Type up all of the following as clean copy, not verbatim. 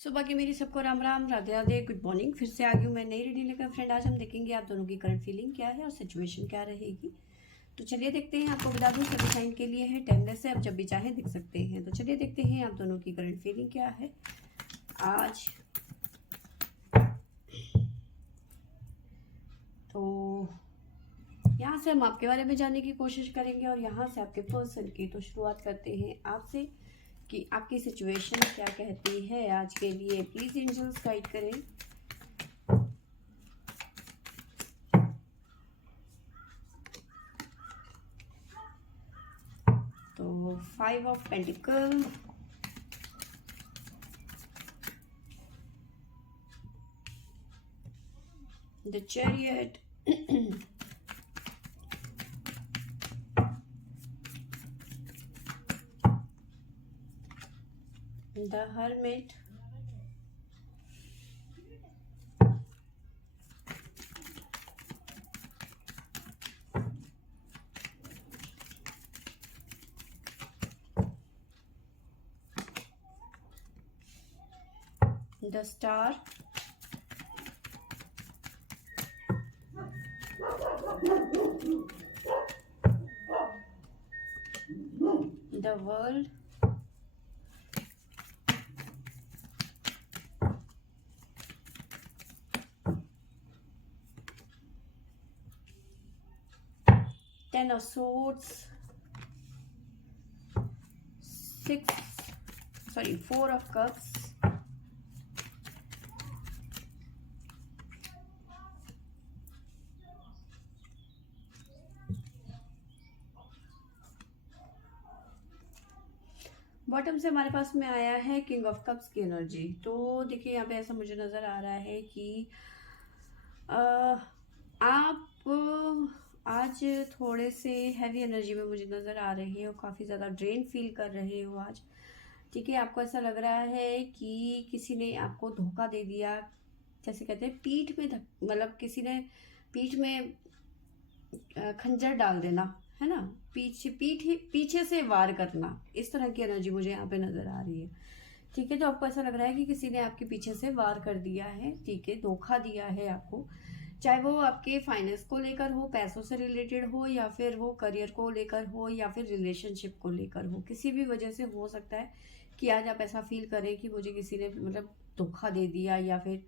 सुबह की मेरी सबको राम राम, राधे राधे, गुड मॉर्निंग। फिर से आ गई हूँ मैं नई रीडिंग लेकर। फ्रेंड, आज हम देखेंगे आप दोनों की करंट फीलिंग क्या है और सिचुएशन क्या रहेगी। तो चलिए देखते हैं। आपको बता दूँ सभी साइन के लिए है, टाइमलेस है, आप जब भी चाहें देख सकते हैं। तो चलिए देखते हैं आप दोनों की करंट फीलिंग क्या है आज। तो यहाँ से हम आपके बारे में जानने की कोशिश करेंगे और यहाँ से आपके पर्सन की। तो शुरुआत करते हैं आपसे कि आपकी सिचुएशन क्या कहती है आज के लिए। प्लीज एंजल्स गाइड करें। तो 5 of pentacle, the chariot, the hermit, the star, the world, ten of swords, 4 of cups, bottom से हमारे पास में आया है किंग ऑफ कप्स की एनर्जी। तो देखिए यहाँ पे ऐसा मुझे नजर आ रहा है कि आप आज थोड़े से हैवी एनर्जी में मुझे नजर आ रहे हो, काफी ज्यादा ड्रेन फील कर रहे हो आज। ठीक है, आपको ऐसा लग रहा है कि किसी ने आपको धोखा दे दिया। जैसे कहते हैं पीठ में मतलब किसी ने पीठ में खंजर डाल देना, है ना। पीछे से वार करना, इस तरह की एनर्जी मुझे यहाँ पे नजर आ रही है। ठीक है, तो आपको ऐसा लग रहा है कि किसी ने आपके पीछे से वार कर दिया है। ठीक है, धोखा दिया है आपको, चाहे वो आपके फाइनेंस को लेकर हो, पैसों से रिलेटेड हो, या फिर वो करियर को लेकर हो, या फिर रिलेशनशिप को लेकर हो। किसी भी वजह से हो सकता है कि आज आप ऐसा फील करें कि मुझे किसी ने मतलब धोखा दे दिया, या फिर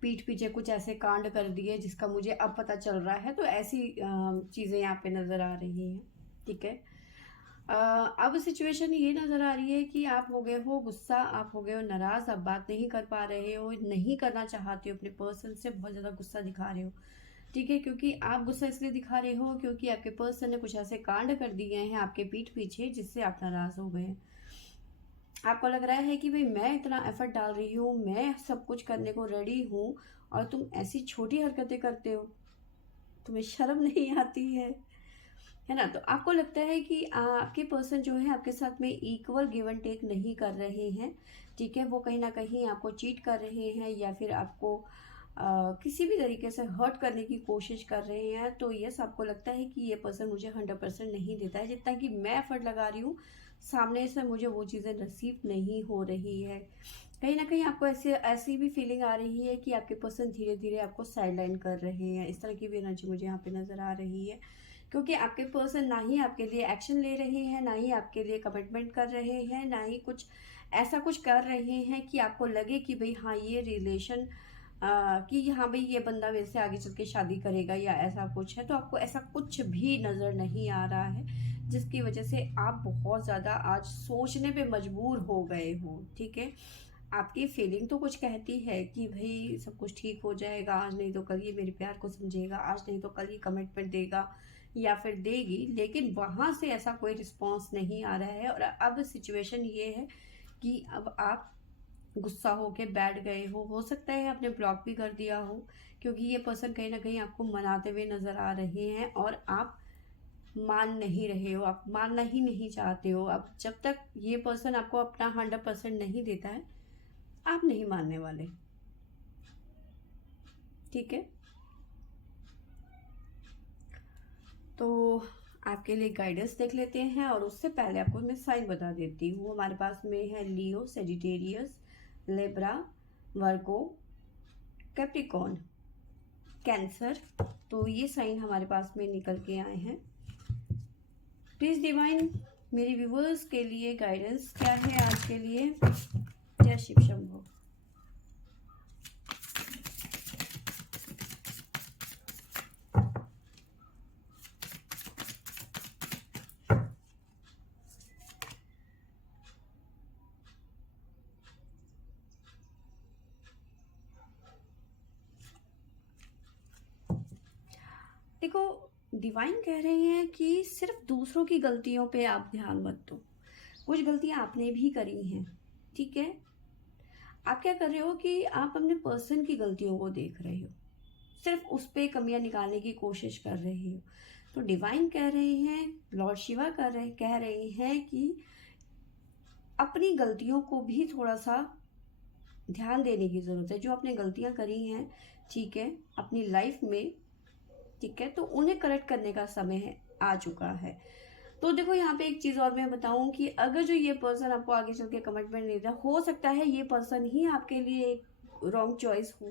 पीठ पीछे कुछ ऐसे कांड कर दिए जिसका मुझे अब पता चल रहा है। तो ऐसी चीजें यहाँ पे नजर आ रही हैं। ठीक है, अब सिचुएशन ये नजर आ रही है कि आप हो गए हो गुस्सा, आप हो गए हो नाराज, आप बात नहीं कर पा रहे हो, नहीं करना चाहते हो, अपने पर्सन से बहुत ज्यादा गुस्सा दिखा रहे हो। ठीक है, क्योंकि आप गुस्सा इसलिए दिखा रहे हो क्योंकि आपके पर्सन ने कुछ ऐसे कांड कर दिए हैं आपके पीठ पीछे जिससे आप नाराज हो गए हैं। आपको लग रहा है कि भाई मैं इतना एफर्ट डाल रही हूँ, मैं सब कुछ करने को रेडी हूँ, और तुम ऐसी छोटी हरकतें करते हो, तुम्हें शर्म नहीं आती है ना। तो आपको लगता है कि आपके पर्सन जो है आपके साथ में इक्वल गिव एंड टेक नहीं कर रहे हैं। ठीक है, वो कहीं ना कहीं आपको चीट कर रहे हैं, या फिर आपको किसी भी तरीके से हर्ट करने की कोशिश कर रहे हैं। तो यस, आपको लगता है कि ये पर्सन मुझे 100% नहीं देता है, जितना कि मैं एफर्ट लगा रही हूँ सामने से मुझे वो चीज़ें नसीब नहीं हो रही है। कहीं ना कहीं आपको ऐसी भी फीलिंग आ रही है कि आपके पर्सन धीरे धीरे आपको साइडलाइन कर रहे हैं। इस तरह की भी एनर्जी मुझे यहाँ पे नजर आ रही है, क्योंकि आपके पर्सन ना ही आपके लिए एक्शन ले रहे हैं, ना ही आपके लिए कमिटमेंट कर रहे हैं, ना ही कुछ ऐसा कुछ कर रहे हैं कि आपको लगे कि भाई हाँ ये रिलेशन कि हाँ भाई ये बंदा मेरे से आगे चल के शादी करेगा या ऐसा कुछ है। तो आपको ऐसा कुछ भी नज़र नहीं आ रहा है, जिसकी वजह से आप बहुत ज़्यादा आज सोचने पे मजबूर हो गए हो। ठीक है, आपकी फीलिंग तो कुछ कहती है कि भाई सब कुछ ठीक हो जाएगा, आज नहीं तो कल ये मेरे प्यार को समझेगा, आज नहीं तो कल ये कमिटमेंट देगा या फिर देगी, लेकिन वहां से ऐसा कोई रिस्पॉन्स नहीं आ रहा है। और अब सिचुएशन ये है कि अब आप गुस्सा होके बैठ गए हो सकता है आपने ब्लॉक भी कर दिया हो, क्योंकि ये पर्सन कहीं ना कहीं आपको मनाते हुए नजर आ रहे हैं और आप मान नहीं रहे हो, आप मानना ही नहीं चाहते हो। अब जब तक ये पर्सन आपको अपना 100% नहीं देता है, आप नहीं मानने वाले। ठीक है, तो आपके लिए गाइडेंस देख लेते हैं, और उससे पहले आपको मैं साइन बता देती हूँ। हमारे पास में है लियो, सेजिटेरियस, लिब्रा, वर्गो, कैप्रिकॉर्न, कैंसर। तो ये साइन हमारे पास में निकल के आए हैं। प्लीज डिवाइन मेरे व्यूवर्स के लिए गाइडेंस क्या है आज के लिए। जय शिव शंभो। देखो, डिवाइन कह रहे हैं कि सिर्फ दूसरों की गलतियों पे आप ध्यान मत दो। कुछ गलतियां आपने भी करी हैं, ठीक है। आप क्या कर रहे हो कि आप अपने पर्सन की गलतियों को देख रहे हो, सिर्फ उस पे कमियां निकालने की कोशिश कर रहे हो। तो डिवाइन कह रहे हैं, लॉर्ड शिवा कह रहे हैं कि अपनी गलतियों को भी थोड़ा सा ध्यान देने की ज़रूरत है। जो आपने गलतियां करी हैं, ठीक है, अपनी लाइफ में, ठीक है, तो उन्हें करेक्ट करने का समय आ चुका है। तो देखो, यहाँ पे एक चीज़ और मैं बताऊं कि अगर जो ये पर्सन आपको आगे चल के कमिटमेंट नहीं देता, हो सकता है ये पर्सन ही आपके लिए एक रॉन्ग चॉइस हो।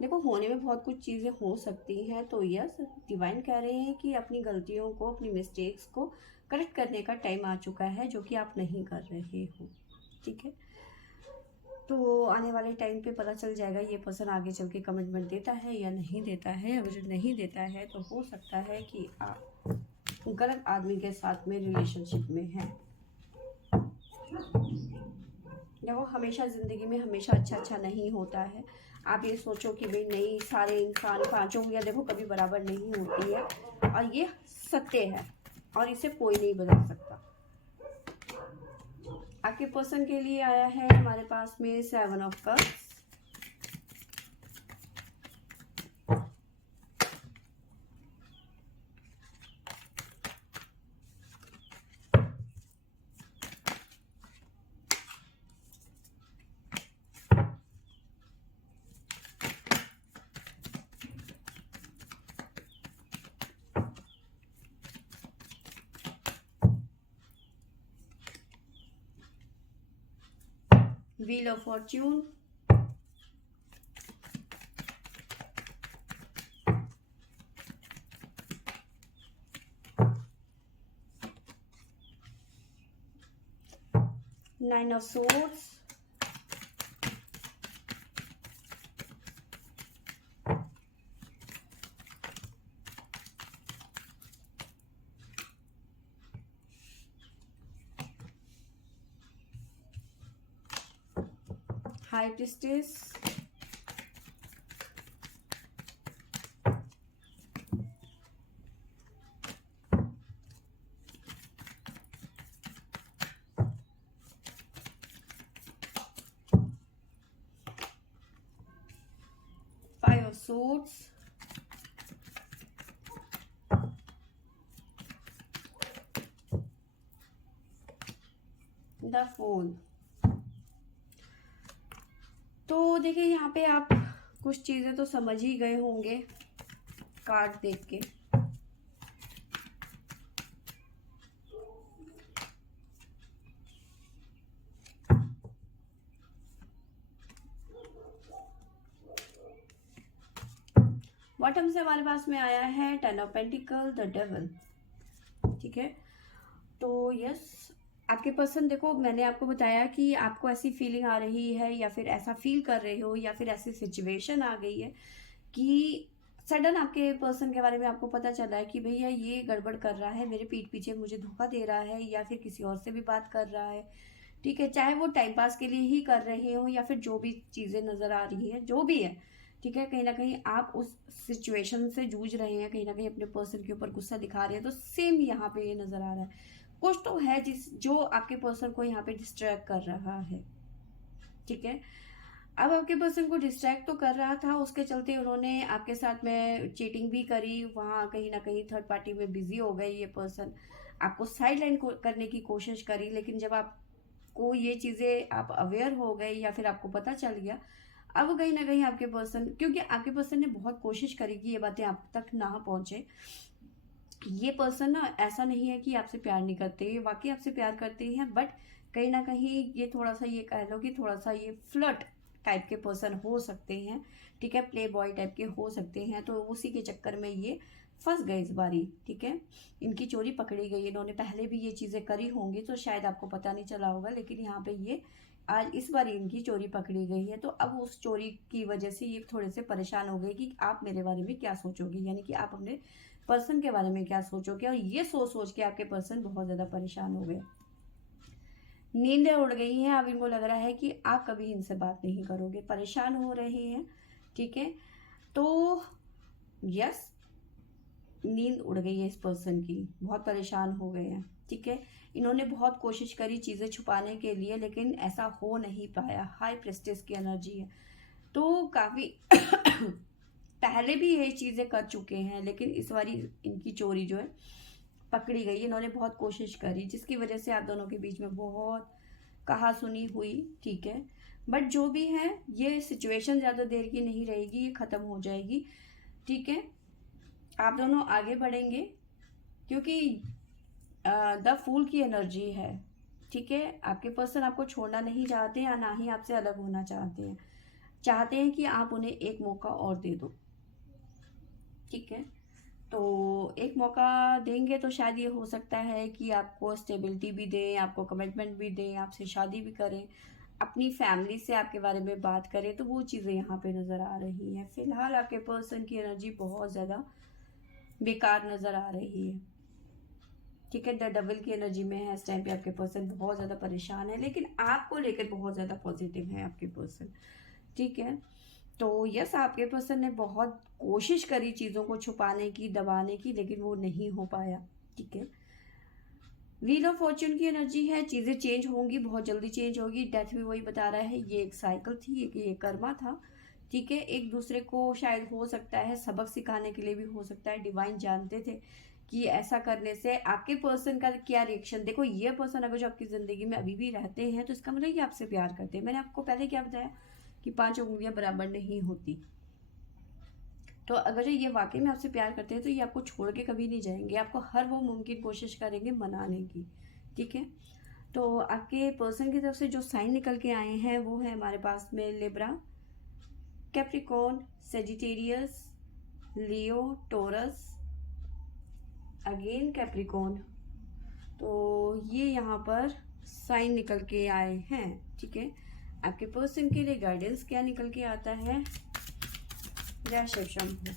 देखो, होने में बहुत कुछ चीज़ें हो सकती हैं। तो यस, डिवाइन कह रहे हैं कि अपनी गलतियों को, अपनी मिस्टेक्स को करेक्ट करने का टाइम आ चुका है, जो कि आप नहीं कर रहे हो, ठीक है। तो आने वाले टाइम पे पता चल जाएगा ये पर्सन आगे चल के कमिटमेंट देता है या नहीं देता है। अगर जो नहीं देता है तो हो सकता है कि आप गलत आदमी के साथ में रिलेशनशिप में हैं। देखो, हमेशा ज़िंदगी में हमेशा अच्छा नहीं होता है। आप ये सोचो कि भाई नहीं, सारे इंसान, पांचों उंगलियां देखो कभी बराबर नहीं होती है, और ये सत्य है और इसे कोई नहीं बदल सकता। आपके पर्सन के लिए आया है हमारे पास में 7 of cups, wheel of Fortune, nine of swords, high priestess, five of swords, the फोल। तो देखिए, यहाँ पे आप कुछ चीज़ें तो समझ ही गए होंगे कार्ड देख के। बॉटम से हमारे पास में आया है 10 ऑफ पेंटिकल, द डेविल, ठीक है। तो यस, आपके पर्सन, देखो मैंने आपको बताया कि आपको ऐसी फीलिंग आ रही है या फिर ऐसा फील कर रहे हो या फिर ऐसी सिचुएशन आ गई है कि सडन आपके पर्सन के बारे में आपको पता चला है कि भैया ये गड़बड़ कर रहा है, मेरे पीठ पीछे मुझे धोखा दे रहा है या फिर किसी और से भी बात कर रहा है, ठीक है। चाहे वो टाइम पास के लिए ही कर रहे हो या फिर जो भी चीज़ें नज़र आ रही है, जो भी है, ठीक है, कहीं ना कहीं आप उस सिचुएशन से जूझ रहे हैं, कहीं ना कहीं अपने पर्सन के ऊपर गुस्सा दिखा रहे हैं। तो सेम यहाँ पे ये नज़र आ रहा है, कुछ तो है जो आपके पर्सन को यहाँ पे डिस्ट्रैक्ट कर रहा है, ठीक है। अब आपके पर्सन को डिस्ट्रैक्ट तो कर रहा था, उसके चलते उन्होंने आपके साथ में चीटिंग भी करी, वहाँ कहीं ना कहीं थर्ड पार्टी में बिजी हो गए ये पर्सन, आपको साइडलाइन करने की कोशिश करी। लेकिन जब आपको ये चीज़ें, आप अवेयर हो गए या फिर आपको पता चल गया, अब कहीं ना कहीं आपके पर्सन, क्योंकि आपके पर्सन ने बहुत कोशिश करी कि ये बातें आप तक ना पहुंचे। ये पर्सन ना ऐसा नहीं है कि आपसे प्यार नहीं करते, वाकई आपसे प्यार करते हैं, बट कहीं ना कहीं ये थोड़ा सा, ये कह लो कि थोड़ा सा ये फ्लर्ट टाइप के पर्सन हो सकते हैं, ठीक है, प्ले बॉय टाइप के हो सकते हैं। तो उसी के चक्कर में ये फंस गए इस बारी, ठीक है, इनकी चोरी पकड़ी गई। इन्होंने पहले भी ये चीज़ें करी होंगी तो शायद आपको पता नहीं चला होगा, लेकिन यहाँ पे ये आज इस बार इनकी चोरी पकड़ी गई है। तो अब उस चोरी की वजह से ये थोड़े से परेशान हो गए कि आप मेरे बारे में क्या सोचोगे, यानी कि आप अपने पर्सन के बारे में क्या सोचोगे। और ये सोच सोच के आपके पर्सन बहुत ज़्यादा परेशान हो गए, नींदें उड़ गई हैं। अब इनको लग रहा है कि आप कभी इनसे बात नहीं करोगे, परेशान हो रहे हैं, ठीक है। तो यस, नींद उड़ गई है इस पर्सन की, बहुत परेशान हो गए हैं, ठीक है। इन्होंने बहुत कोशिश करी चीज़ें छुपाने के लिए, लेकिन ऐसा हो नहीं पाया। हाई प्रेस्टिज की एनर्जी है, तो काफ़ी पहले भी ये चीज़ें कर चुके हैं, लेकिन इस बारी इनकी चोरी जो है पकड़ी गई। इन्होंने बहुत कोशिश करी, जिसकी वजह से आप दोनों के बीच में बहुत कहा सुनी हुई, ठीक है। बट जो भी है, ये सिचुएशन ज़्यादा देर की नहीं रहेगी, ये ख़त्म हो जाएगी, ठीक है। आप दोनों आगे बढ़ेंगे, क्योंकि द फूल की एनर्जी है, ठीक है। आपके पर्सन आपको छोड़ना नहीं चाहते या ना ही आपसे अलग होना चाहते हैं, चाहते हैं कि आप उन्हें एक मौका और दे दो, ठीक है। तो एक मौका देंगे तो शायद ये हो सकता है कि आपको स्टेबिलिटी भी दें, आपको कमिटमेंट भी दें, आपसे शादी भी करें, अपनी फैमिली से आपके बारे में बात करें। तो वो चीज़ें यहाँ पे नज़र आ रही हैं। फिलहाल आपके पर्सन की एनर्जी बहुत ज़्यादा बेकार नज़र आ रही है, ठीक है। द डबल की एनर्जी में है इस टाइम पे आपके पर्सन, बहुत ज़्यादा परेशान है, लेकिन आपको लेकर बहुत ज़्यादा पॉजिटिव है आपके पर्सन, ठीक है। तो यस, आपके पर्सन ने बहुत कोशिश करी चीज़ों को छुपाने की, दबाने की, लेकिन वो नहीं हो पाया, ठीक है। व्हील ऑफ फॉर्च्यून की एनर्जी है, चीज़ें चेंज होंगी, बहुत जल्दी चेंज होगी। डेथ भी वही बता रहा है, ये एक साइकिल थी, ये कर्मा था, ठीक है। एक दूसरे को शायद हो सकता है सबक सिखाने के लिए भी हो सकता है, डिवाइन जानते थे कि ऐसा करने से आपके पर्सन का क्या रिएक्शन। देखो, ये पर्सन अगर जो आपकी ज़िंदगी में अभी भी रहते हैं तो इसका मतलब ये आपसे प्यार करते हैं। मैंने आपको पहले क्या बताया कि 5 उंगलियां बराबर नहीं होती। तो अगर ये वाकई में आपसे प्यार करते हैं तो ये आपको छोड़ के कभी नहीं जाएंगे, आपको हर वो मुमकिन कोशिश करेंगे मनाने की, ठीक है। तो आपके पर्सन की तरफ से जो साइन निकल के आए हैं वो है हमारे पास में लिब्रा, कैप्रिकॉर्न, सेजिटेरियस, लियो, टोरस, अगेन कैप्रिकॉर्न। तो ये यहाँ पर साइन निकल के आए हैं, ठीक है। आपके पर्सन के लिए गाइडेंस क्या निकल के आता है, जय शिव शंभू।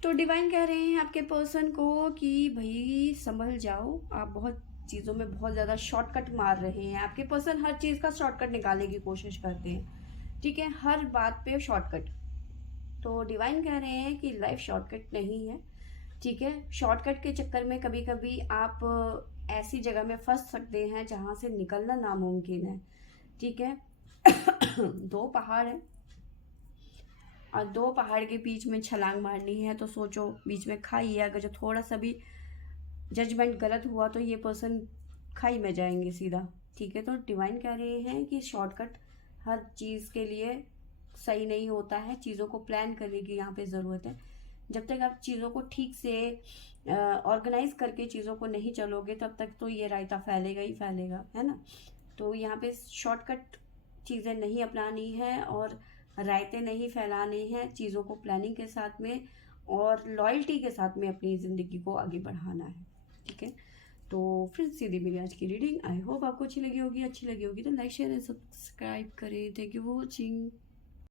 तो डिवाइन कह रहे हैं आपके पर्सन को कि भाई संभल जाओ, आप बहुत चीज़ों में बहुत ज़्यादा शॉर्टकट मार रहे हैं। आपके पर्सन हर चीज़ का शॉर्टकट निकालने की कोशिश करते हैं, ठीक है, हर बात पे शॉर्टकट। तो डिवाइन कह रहे हैं कि लाइफ शॉर्टकट नहीं है, ठीक है। शॉर्टकट के चक्कर में कभी कभी आप ऐसी जगह में फंस सकते हैं जहाँ से निकलना नामुमकिन है, ठीक है। 2 पहाड़ है और 2 पहाड़ के बीच में छलांग मारनी है, तो सोचो बीच में खाई है, अगर जो थोड़ा सा भी जजमेंट गलत हुआ तो ये पर्सन खाई में जाएंगे सीधा, ठीक है। तो डिवाइन कह रहे हैं कि शॉर्टकट हर चीज़ के लिए सही नहीं होता है, चीज़ों को प्लान करने की यहाँ पे ज़रूरत है। जब तक आप चीज़ों को ठीक से ऑर्गेनाइज करके चीज़ों को नहीं चलोगे तब तक तो ये रायता फैलेगा ही फैलेगा, है ना। तो यहाँ पे शॉर्टकट चीज़ें नहीं अपनानी है और रायते नहीं फैलाने हैं, चीज़ों को प्लानिंग के साथ में और लॉयल्टी के साथ में अपनी ज़िंदगी को आगे बढ़ाना है, ठीक है। तो फ्रेंड्स, ये थी मेरी आज की रीडिंग। आई होप आपको अच्छी लगी होगी तो लाइक शेयर एंड सब्सक्राइब करें। Thank you for watching.